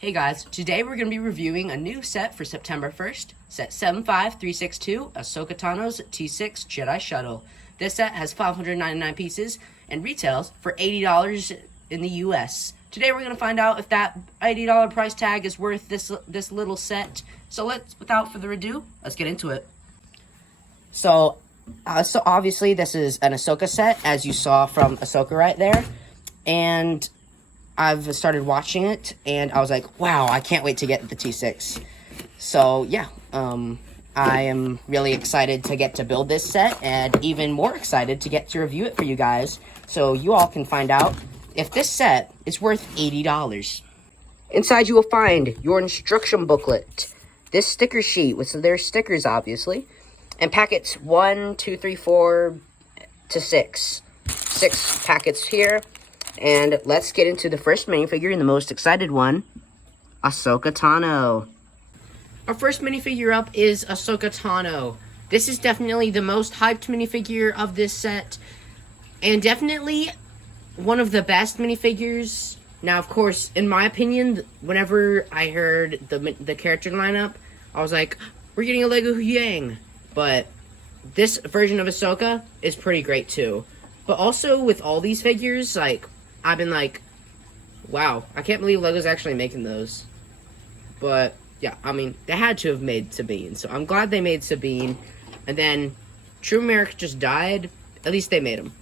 Hey guys, today we're going to be reviewing a new set for September 1st, set 75362, Ahsoka Tano's T-6 Jedi Shuttle. This set has 599 pieces and retails for $80 in the US. Today we're going to find out if that $80 price tag is worth this little set. So without further ado, let's get into it. So obviously this is an Ahsoka set, as you saw from Ahsoka right there. And I've started watching it, and I was like, wow, I can't wait to get the T6. So, yeah, I am really excited to get to build this set, and even more excited to get to review it for you guys, so you all can find out if this set is worth $80. Inside you will find your instruction booklet, this sticker sheet with their stickers, obviously, and packets 1, 2, 3, 4 to 6. 6 packets here. And let's get into the first minifigure and the most excited one, Ahsoka Tano. Our first minifigure up is Ahsoka Tano. This is definitely the most hyped minifigure of this set, and definitely one of the best minifigures. Now, of course, in my opinion, whenever I heard the character lineup, I was like, we're getting a Lego Yang. But this version of Ahsoka is pretty great too. But also, with all these figures, like, I've been like, wow, I can't believe Lego's actually making those. But, yeah, I mean, they had to have made Sabine, so I'm glad they made Sabine. And then, True Merrick just died. At least they made him.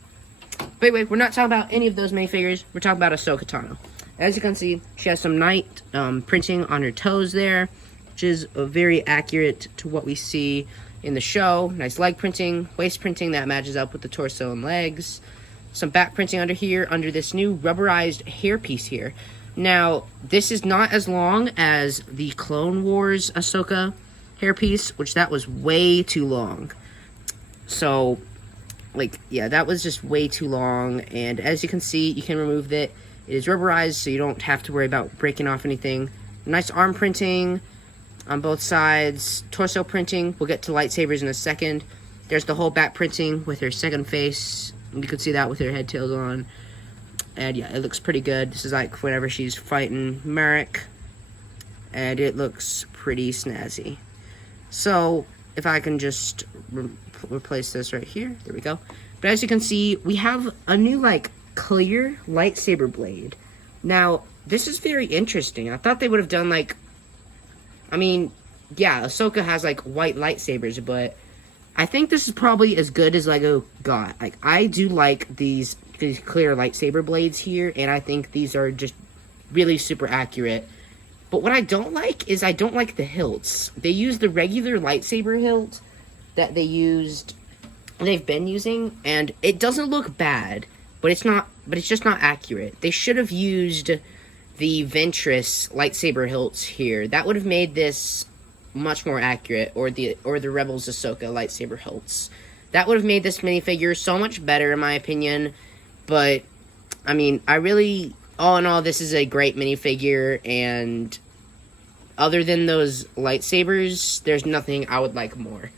But anyway, we're not talking about any of those minifigures. We're talking about Ahsoka Tano. As you can see, she has some night printing on her toes there, which is very accurate to what we see in the show. Nice leg printing, waist printing that matches up with the torso and legs. Some back printing under here, under this new rubberized hairpiece here. Now, this is not as long as the Clone Wars Ahsoka hairpiece, which that was way too long. So, like, yeah, that was just way too long. And as you can see, you can remove it. It is rubberized, so you don't have to worry about breaking off anything. Nice arm printing on both sides. Torso printing. We'll get to lightsabers in a second. There's the whole back printing with her second face. You can see that with her head tails on. And yeah, it looks pretty good. This is like whenever she's fighting Merrick. And it looks pretty snazzy. So, if I can just replace this right here. There we go. But as you can see, we have a new, like, clear lightsaber blade. Now, this is very interesting. I thought they would have done, like, I mean, yeah, Ahsoka has, like, white lightsabers, but I think this is probably as good as Lego got. Like, I do like these clear lightsaber blades here, and I think these are just really super accurate. But what I don't like is I don't like the hilts. They use the regular lightsaber hilt that they've been using, and it doesn't look bad, but it's just not accurate. They should have used the Ventress lightsaber hilts here. That would have made this much more accurate, or the Rebels Ahsoka lightsaber hilts. That would have made this minifigure so much better, in my opinion. But, I mean, all in all, this is a great minifigure, and other than those lightsabers, there's nothing I would like more.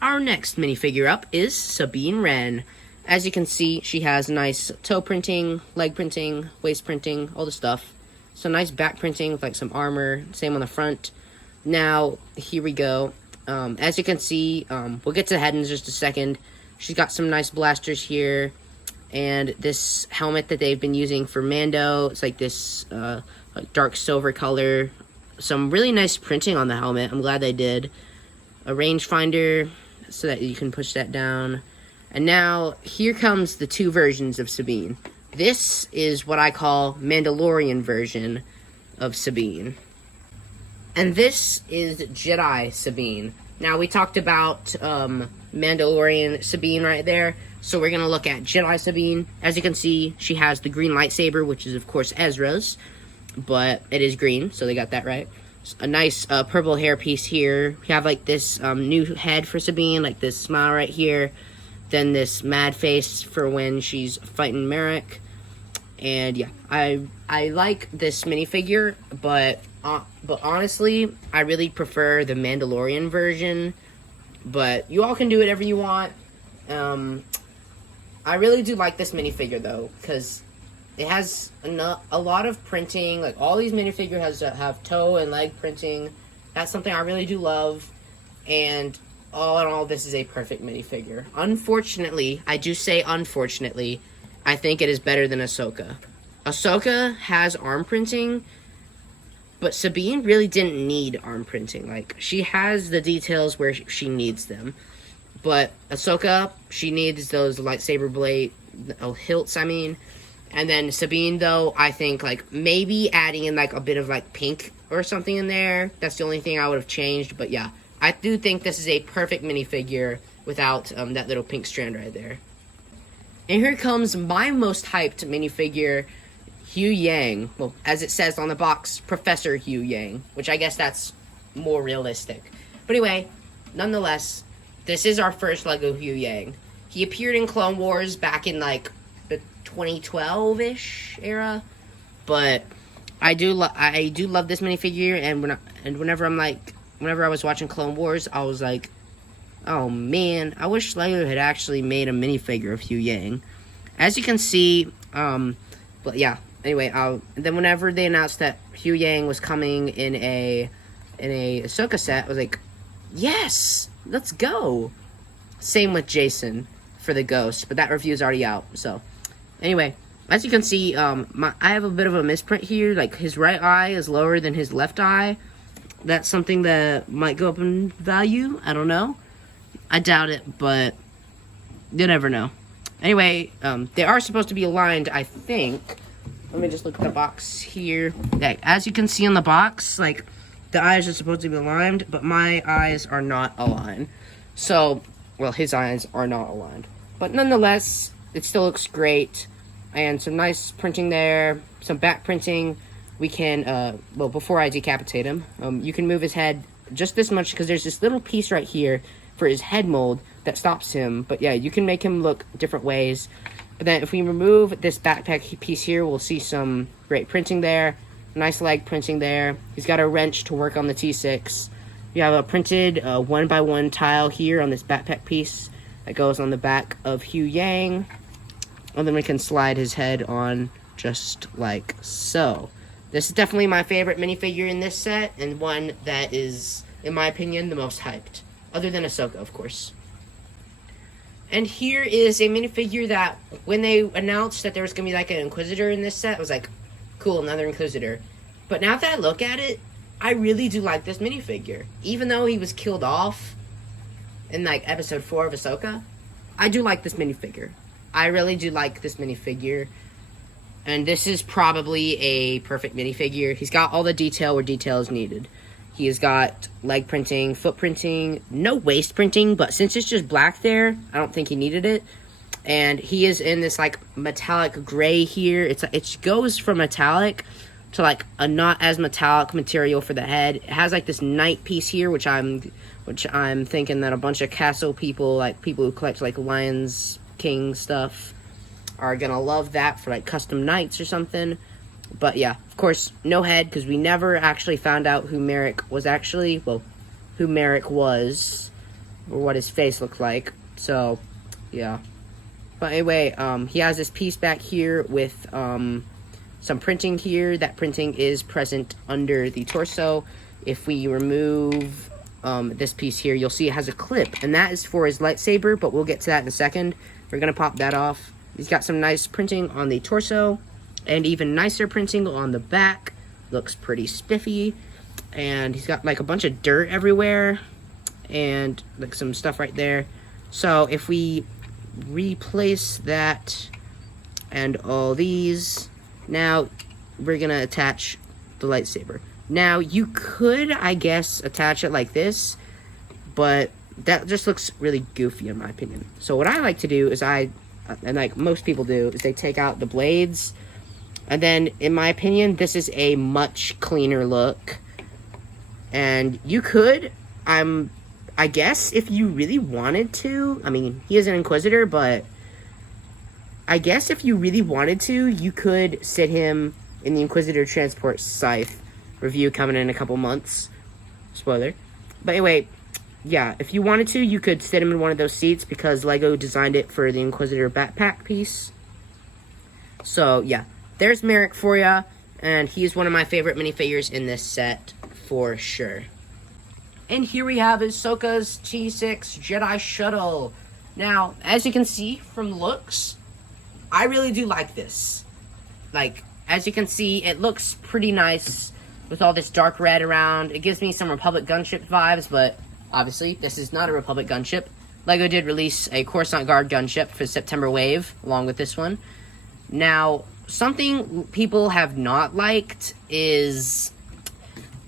Our next minifigure up is Sabine Wren. As you can see, she has nice toe printing, leg printing, waist printing, all the stuff. Some nice back printing with, like, some armor, same on the front. Now, here we go. As you can see, we'll get to the head in just a second. She's got some nice blasters here. And this helmet that they've been using for Mando, it's like this like dark silver color. Some really nice printing on the helmet. I'm glad they did. A rangefinder so that you can push that down. And now, here comes the two versions of Sabine. This is what I call Mandalorian version of Sabine. And this is Jedi Sabine. Now, we talked about Mandalorian Sabine right there. So we're going to look at Jedi Sabine. As you can see, she has the green lightsaber, which is, of course, Ezra's. But it is green, so they got that right. A nice purple hairpiece here. We have, like, this new head for Sabine, like this smile right here. Then this mad face for when she's fighting Merrick. And, yeah, I like this minifigure, but honestly, I really prefer the Mandalorian version. But you all can do whatever you want. I really do like this minifigure, though, because it has a lot of printing. Like, all these minifigures have toe and leg printing. That's something I really do love. And all in all, this is a perfect minifigure. Unfortunately, I do say unfortunately, I think it is better than Ahsoka. Ahsoka has arm printing, but Sabine really didn't need arm printing. Like, she has the details where she needs them. But Ahsoka, she needs those lightsaber blade, hilts, I mean. And then Sabine, though, I think, like, maybe adding in, like, a bit of, like, pink or something in there. That's the only thing I would have changed. But, yeah, I do think this is a perfect minifigure without that little pink strand right there. And here comes my most hyped minifigure, Hugh Yang. Well, as it says on the box, Professor Hugh Yang, which I guess that's more realistic. But anyway, nonetheless, this is our first Lego Hugh Yang. He appeared in Clone Wars back in, like, the 2012-ish era. But I do love this minifigure, and whenever I was watching Clone Wars, I was like, oh man, I wish Lego had actually made a minifigure of Hugh Yang. As you can see, but yeah, anyway, then whenever they announced that Hugh Yang was coming in a Ahsoka set, I was like, yes, let's go. Same with Jason for the Ghost, but that review is already out. So anyway, as you can see, I have a bit of a misprint here. Like, his right eye is lower than his left eye. That's something that might go up in value. I don't know. I doubt it, but you never know. Anyway, they are supposed to be aligned, I think. Let me just look at the box here. As you can see on the box, like, the eyes are supposed to be aligned, but my eyes are not aligned. So, well, his eyes are not aligned. But nonetheless, it still looks great. And some nice printing there, some back printing. We can, well, before I decapitate him, you can move his head just this much, because there's this little piece right here for his head mold that stops him. But yeah, you can make him look different ways. But then if we remove this backpack piece here, we'll see some great printing there. Nice leg printing there. He's got a wrench to work on the T-6. You have a printed 1x1 tile here on this backpack piece that goes on the back of Hugh Yang. And then we can slide his head on just like so. This is definitely my favorite minifigure in this set, and one that is, in my opinion, the most hyped. Other than Ahsoka, of course. And here is a minifigure that, when they announced that there was going to be, like, an Inquisitor in this set, I was like, cool, another Inquisitor. But now that I look at it, I really do like this minifigure. Even though he was killed off in, like, episode 4 of Ahsoka, I do like this minifigure. I really do like this minifigure. And this is probably a perfect minifigure. He's got all the detail where detail is needed. He has got leg printing, foot printing, no waist printing, but since it's just black there, I don't think he needed it. And he is in this, like, metallic gray here. It goes from metallic to, like, a not as metallic material for the head. It has, like, this knight piece here, which I'm thinking that a bunch of castle people, like people who collect, like, Lions King stuff, are gonna love that for, like, custom knights or something. But yeah, of course, no head, because we never actually found out who Merrick was actually, well, who Merrick was, or what his face looked like. So yeah, but anyway, he has this piece back here with some printing here. That printing is present under the torso. If we remove this piece here, you'll see it has a clip, and that is for his lightsaber, but we'll get to that in a second. We're gonna pop that off. He's got some nice printing on the torso, and even nicer printing on the back. Looks pretty spiffy. And he's got, like, a bunch of dirt everywhere, and, like, some stuff right there. So if we replace that and all these, now we're gonna attach the lightsaber. Now, you could, I guess, attach it like this, but that just looks really goofy in my opinion. So what I like to do is and like most people do, is they take out the blades, and then, in my opinion, this is a much cleaner look. And you could, I guess, if you really wanted to, I mean, he is an Inquisitor, but I guess if you really wanted to, you could sit him in the Inquisitor Transport Scythe review coming in a couple months. Spoiler. But anyway, yeah, if you wanted to, you could sit him in one of those seats, because Lego designed it for the Inquisitor backpack piece. So, yeah. there's Merrick for ya, and he's one of my favorite minifigures in this set for sure. And here we have Ahsoka's T-6 Jedi shuttle. Now, as you can see from looks, I really do like this. Like, as you can see, it looks pretty nice with all this dark red around. It gives me some Republic gunship vibes, but obviously this is not a Republic gunship. LEGO did release a Coruscant Guard gunship for September wave, along with this one. Now, something people have not liked is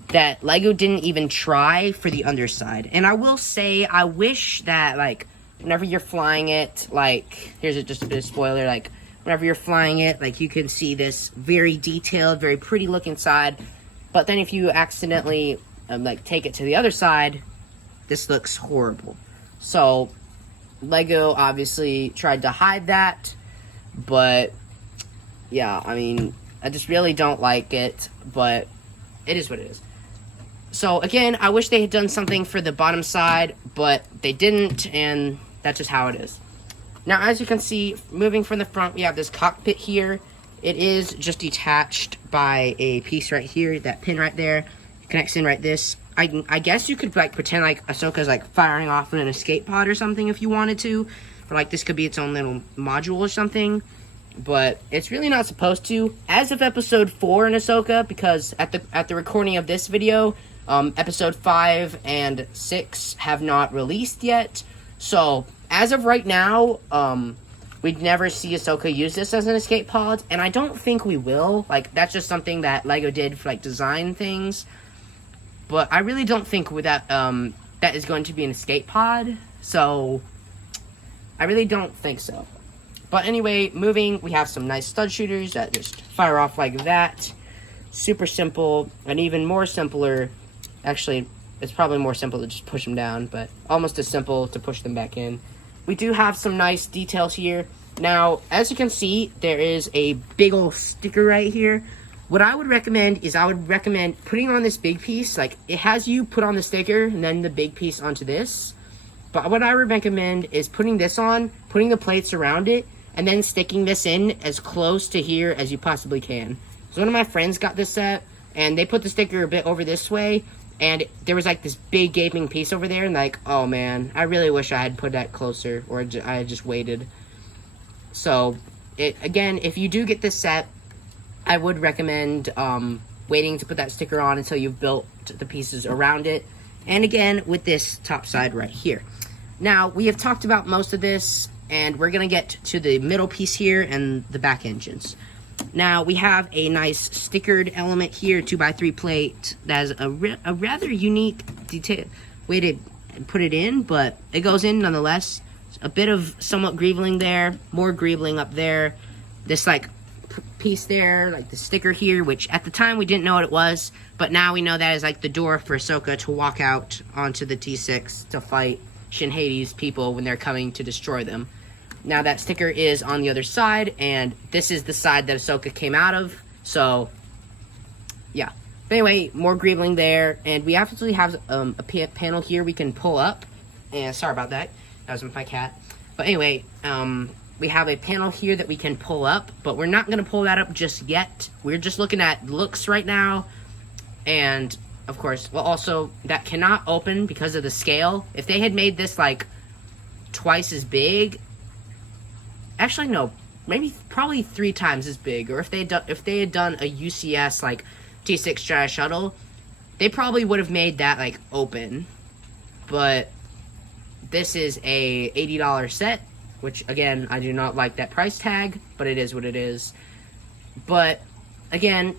that LEGO didn't even try for the underside. And I will say, I wish that, like, whenever you're flying it, like, here's just a bit of spoiler, like, whenever you're flying it, like, you can see this very detailed, very pretty looking side. But then if you accidentally, like, take it to the other side, this looks horrible. So, LEGO obviously tried to hide that, but, yeah, I mean, I just really don't like it, but it is what it is. So, again, I wish they had done something for the bottom side, but they didn't, and that's just how it is. Now, as you can see, moving from the front, we have this cockpit here. It is just detached by a piece right here, that pin right there, connects in right this. I guess you could, like, pretend like Ahsoka's, like, firing off in an escape pod or something if you wanted to. Or, like, this could be its own little module or something. But it's really not supposed to. As of episode 4 in Ahsoka, because at the recording of this video, episode 5 and 6 have not released yet. So, as of right now, we'd never see Ahsoka use this as an escape pod, and I don't think we will. Like, that's just something that LEGO did for, like, design things. But I really don't think that that is going to be an escape pod, so I really don't think so. But anyway, moving, we have some nice stud shooters that just fire off like that. Super simple, and even more simpler. Actually, it's probably more simple to just push them down, but almost as simple to push them back in. We do have some nice details here. Now, as you can see, there is a big old sticker right here. What I would recommend is putting on this big piece. Like, it has you put on the sticker and then the big piece onto this. But what I would recommend is putting this on, putting the plates around it, and then sticking this in as close to here as you possibly can. So one of my friends got this set, and they put the sticker a bit over this way, and there was like this big gaping piece over there, and like, oh man, I really wish I had put that closer, or I had just waited. So, again, if you do get this set, I would recommend waiting to put that sticker on until you've built the pieces around it. And again, with this top side right here. Now, we have talked about most of this, and we're going to get to the middle piece here and the back engines. Now, we have a nice stickered element here, 2x3 plate. That is a rather unique way to put it in, but it goes in nonetheless. A bit of somewhat greebling there, more greebling up there. This, like, piece there, like the sticker here, which at the time we didn't know what it was, but now we know that is like the door for Ahsoka to walk out onto the T-6 to fight Shin Hades people when they're coming to destroy them. Now that sticker is on the other side, and this is the side that Ahsoka came out of, so yeah. But anyway, more greebling there, and we actually have a panel here we can pull up, and sorry about that, that was my cat. But anyway, we have a panel here that we can pull up, but we're not going to pull that up just yet. We're just looking at looks right now. And, of course, well, also, that cannot open because of the scale. If they had made this, like, twice as big... Actually, no. Maybe, probably 3 times as big. Or if they had done a UCS, like, T-6 Jedi shuttle, they probably would have made that, like, open. But this is a $80 set. Which, again, I do not like that price tag, but it is what it is. But, again,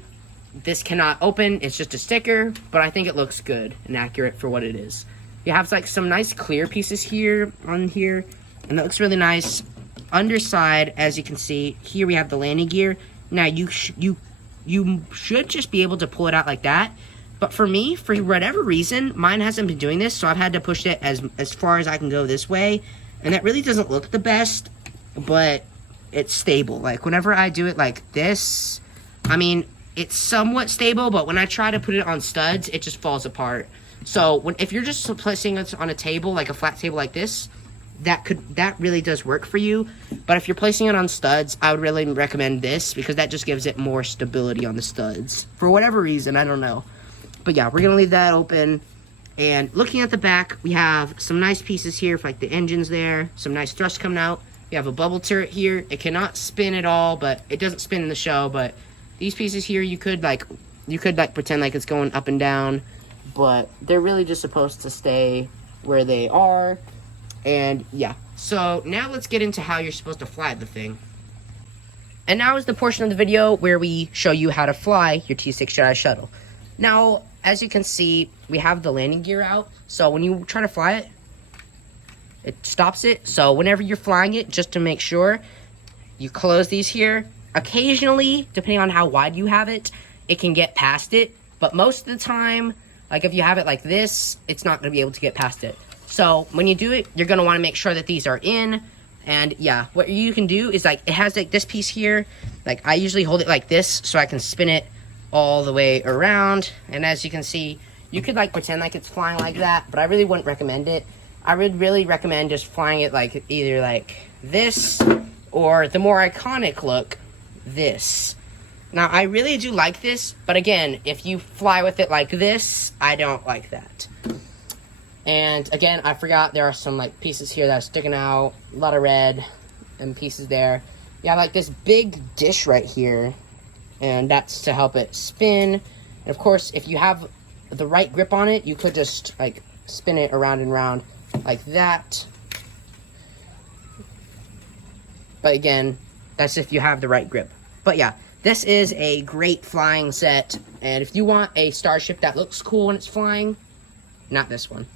this cannot open. It's just a sticker, but I think it looks good and accurate for what it is. You have, like, some nice clear pieces here, on here, and that looks really nice. Underside, as you can see, here we have the landing gear. Now, you should just be able to pull it out like that. But for me, for whatever reason, mine hasn't been doing this, so I've had to push it as far as I can go this way. And that really doesn't look the best, but it's stable. Like, whenever I do it like this, I mean, it's somewhat stable, but when I try to put it on studs, it just falls apart. So, if you're just placing it on a table, like a flat table like this, that really does work for you. But if you're placing it on studs, I would really recommend this, because that just gives it more stability on the studs. For whatever reason, I don't know. But yeah, we're gonna leave that open. And looking at the back, we have some nice pieces here for like the engines there, some nice thrust coming out. We have a bubble turret here. It cannot spin at all, but it doesn't spin in the show. But these pieces here, you could pretend like it's going up and down, but they're really just supposed to stay where they are. And yeah, so now let's get into how you're supposed to fly the thing. And now is the portion of the video where we show you how to fly your T-6 Jedi shuttle. Now, as you can see, we have the landing gear out, so when you try to fly it, it stops it. So whenever you're flying it, just to make sure, you close these here. Occasionally, depending on how wide you have it, it can get past it, but most of the time, like if you have it like this, it's not going to be able to get past it. So when you do it, you're going to want to make sure that these are in. And yeah, what you can do is, like, it has like this piece here. Like, I usually hold it like this so I can spin it all the way around. And as you can see, you could like pretend like it's flying like that, but I really wouldn't recommend it. I would really recommend just flying it like either like this, or the more iconic look, this. Now, I really do like this, but again, if you fly with it like this, I don't like that. And again, I forgot there are some like pieces here that are sticking out, a lot of red and pieces there. You have like this big dish right here, and that's to help it spin. And of course, if you have the right grip on it, you could just like spin it around and around like that. But again, that's if you have the right grip. But yeah, this is a great flying set, and if you want a starship that looks cool when it's flying, not this one.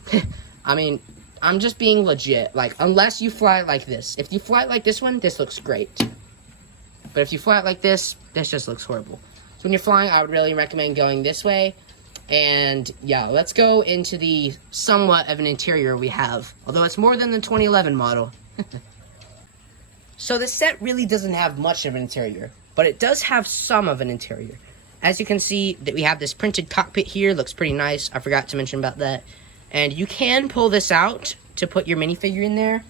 I mean, I'm just being legit. Like, unless you fly it like this. If you fly it like this one, this looks great. But if you fly it like this just looks horrible. So when you're flying, I would really recommend going this way. And yeah, let's go into the somewhat of an interior we have. Although it's more than the 2011 model. So this set really doesn't have much of an interior, but it does have some of an interior. As you can see, that we have this printed cockpit here. Looks pretty nice. I forgot to mention about that. And you can pull this out to put your minifigure in there.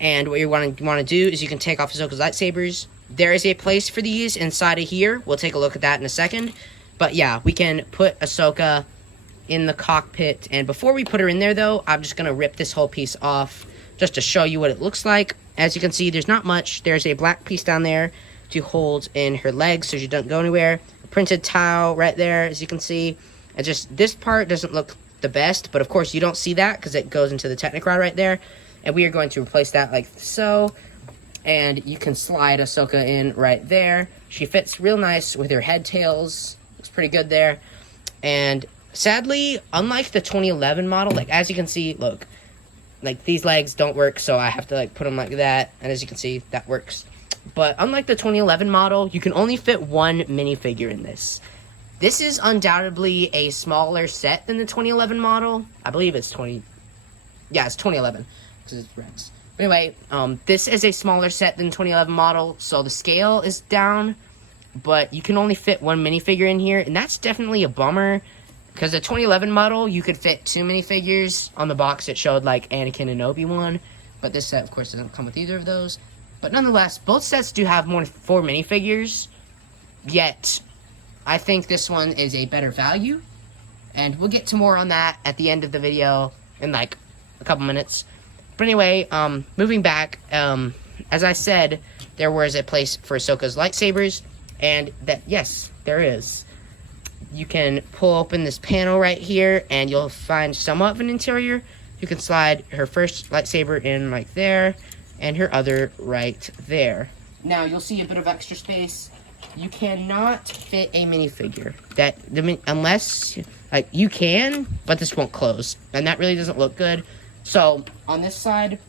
And what you want to do is you can take off Ahsoka's lightsabers. There is a place for these inside of here. We'll take a look at that in a second. But yeah, we can put Ahsoka in the cockpit. And before we put her in there, though, I'm just going to rip this whole piece off just to show you what it looks like. As you can see, there's not much. There's a black piece down there to hold in her legs so she doesn't go anywhere. A printed towel right there, as you can see. And just this part doesn't look the best, but of course you don't see that because it goes into the Technic rod right there. And we are going to replace that like so. And you can slide Ahsoka in right there. She fits real nice with her head tails. Looks pretty good there. And sadly, unlike the 2011 model, like as you can see, look, like these legs don't work, so I have to like put them like that. And as you can see, that works. But unlike the 2011 model, you can only fit one minifigure in this. This is undoubtedly a smaller set than the 2011 model. I believe it's 2011 because it's Rex. But anyway, this is a smaller set than the 2011 model, so the scale is down, but you can only fit one minifigure in here, and that's definitely a bummer, because the 2011 model, you could fit 2 minifigures. On the box, it showed, like, Anakin and Obi-Wan, but this set, of course, doesn't come with either of those. But nonetheless, both sets do have more than 4 minifigures, yet I think this one is a better value, and we'll get to more on that at the end of the video in, like, a couple minutes. But anyway, moving back, as I said, there was a place for Ahsoka's lightsabers, and that, yes, there is. You can pull open this panel right here, and you'll find somewhat of an interior. You can slide her first lightsaber in like there, and her other right there. Now, you'll see a bit of extra space. You cannot fit a minifigure. Unless, like, you can, but this won't close, and that really doesn't look good. So, on this side,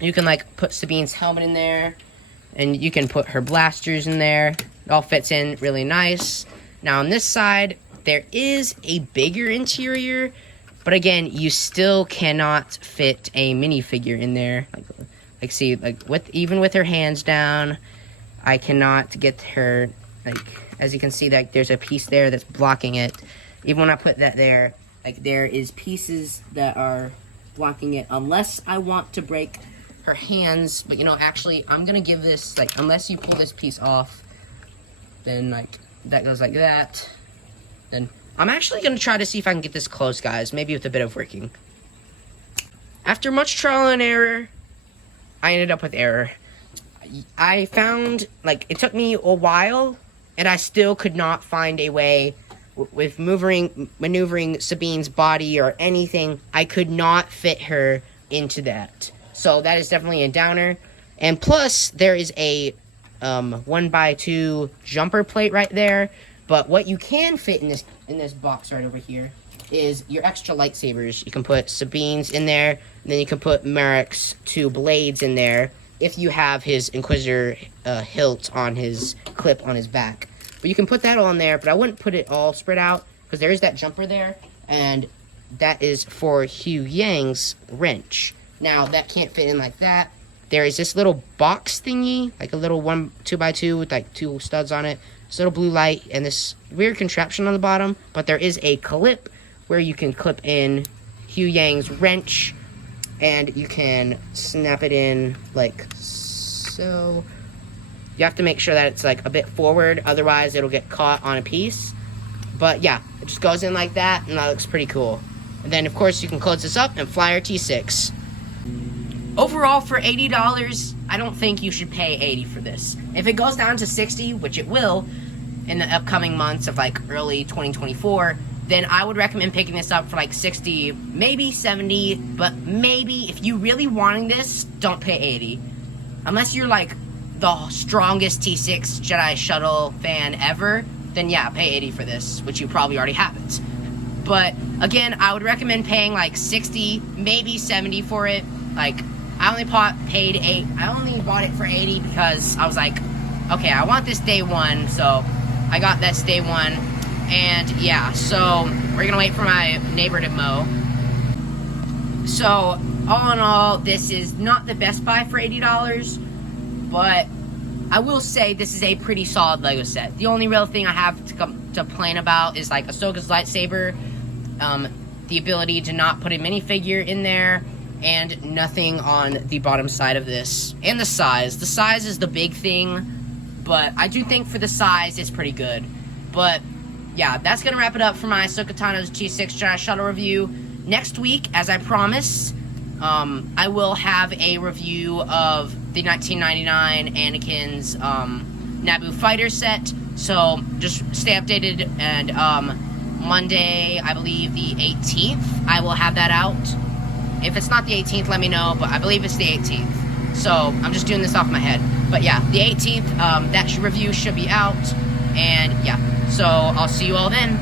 you can, like, put Sabine's helmet in there, and you can put her blasters in there. It all fits in really nice. Now, on this side, there is a bigger interior, but again, you still cannot fit a minifigure in there. Like see, like, even with her hands down, I cannot get her, like, as you can see, like, there's a piece there that's blocking it. Even when I put that there, like, there is pieces that are blocking it, unless I want to break her hands, but you know, actually, I'm gonna give this, like, unless you pull this piece off, then, like, that goes like that. Then I'm actually gonna try to see if I can get this close, guys, maybe with a bit of working. After much trial and error, I ended up with error. I found, like, it took me a while, and I still could not find a way with maneuvering Sabine's body or anything. I could not fit her into that. So that is definitely a downer. And plus, there is a 1x2 jumper plate right there. But what you can fit in this box right over here is your extra lightsabers. You can put Sabine's in there, and then you can put Marek's 2 blades in there if you have his Inquisitor hilt on his clip on his back. But you can put that all in there, but I wouldn't put it all spread out, because there is that jumper there, and that is for Hugh Yang's wrench. Now, that can't fit in like that. There is this little box thingy, like a little 2x2 with like 2 studs on it. This little blue light, and this weird contraption on the bottom, but there is a clip where you can clip in Hugh Yang's wrench, and you can snap it in like so. You have to make sure that it's like a bit forward, otherwise it'll get caught on a piece. But yeah, it just goes in like that, and that looks pretty cool. And then of course you can close this up and fly our T-6. Overall, for $80, I don't think you should pay $80 for this. If it goes down to $60, which it will in the upcoming months of like early 2024, then I would recommend picking this up for like $60, maybe $70, but maybe if you really wanting this, don't pay $80. Unless you're like the strongest T-6 Jedi shuttle fan ever, then yeah, pay $80 for this, which you probably already haven't. But again, I would recommend paying like $60, maybe $70 for it. Like, I only bought it for $80 because I was like, okay, I want this day one, so I got this day one. And yeah, so we're gonna wait for my neighbor to mow. So all in all, this is not the best buy for $80, but I will say this is a pretty solid Lego set. The only real thing I have to complain about is like Ahsoka's lightsaber, the ability to not put a minifigure in there, and nothing on the bottom side of this. And the size. The size is the big thing, but I do think for the size it's pretty good. But yeah, that's gonna wrap it up for my Ahsoka Tano's T-6 Jedi Shuttle review. Next week, as I promised, I will have a review of the 1999 Anakin's Naboo fighter set. So just stay updated, and Monday, I believe the 18th, I will have that out. If it's not the 18th, let me know, but I believe it's the 18th. So I'm just doing this off my head. But yeah, the 18th, that review should be out. And yeah, so I'll see you all then.